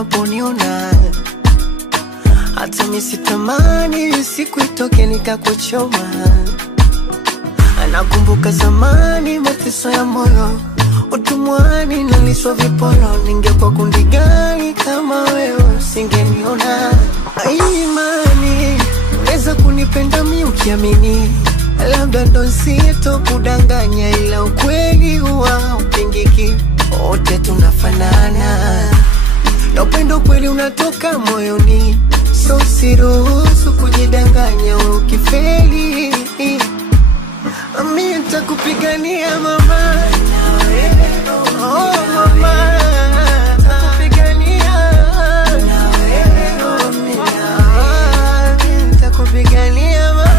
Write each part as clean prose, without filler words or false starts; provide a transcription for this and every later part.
unaponiona. Hata misitamani siku itoke nikakuchoma. Anakumbuka zamani mateso ya moyo, utumwani naliswa vipolo. Ningekuwa kundi gani kama wewe usingeniona. Imani unaweza kunipenda mi ukiamini, labda ndo sito kudanganya, ila ukweli huwa upingiki. Wote tunafanana na upendo kweli unatoka moyoni, so siruhusu kujidanganya. Ukifeli mimi nitakupigania mama. Oh mama, nitakupigania. Nitakupigania mama.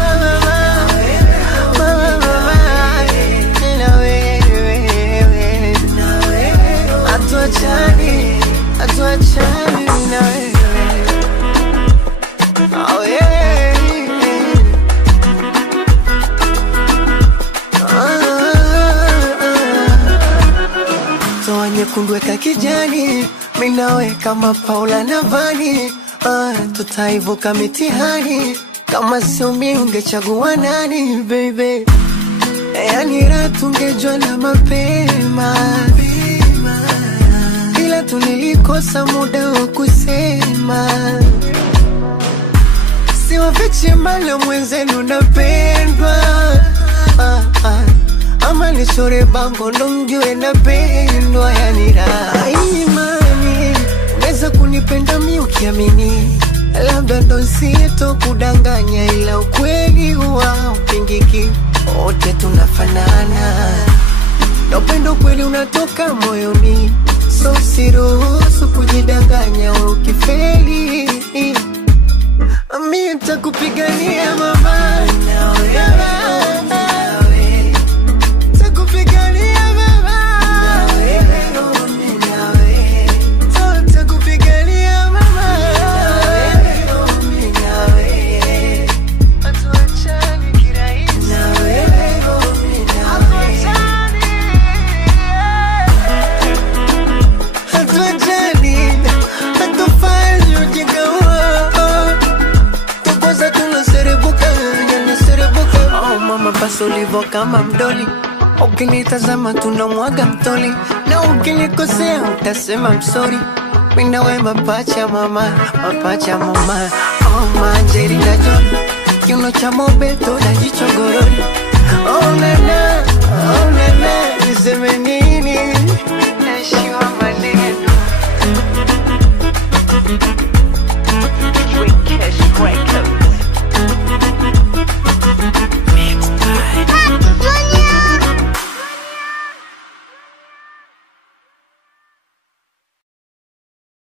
Atuachani na wewe. Oh yeah. Toa nyekundu weka kijani, mimi nawe kama Paula na Vani. Tutaivuka mitihani, kama sio mimi ungechagua nani baby? Yani raha tungejua na mapema, ila tunilikosa muda wa kusema. Siwafichi mbali mwenzenu napendwa. Ama nichore bango ndo mjue napendwa. Yani raha imani unaweza kunipenda mi ukiamini, labda ndo sito kudanganya, ila ukweli huwa upingiki. Wote tunafanana na upendo kweli unatoka moyoni, so siruhusu kujidanganya. Ukifeli mimi nitakupigania mama. Nitakupigania mama. Nitakupigania mama. Atuachani kirahisi. Atuachani, atufanye ujinga huo. Tukwaza tunaserebuka, yanaserebuka. Oh mama basi ulivo kama mdoli, ukinitazama tunamwaga mtoli, na ukinikosea utasema msori. Mimi na wewe mapacha mama, mapacha mama. Oh manjeri na John, kiuno cha mobeto na jicho goroni. Oh nana, oh nana.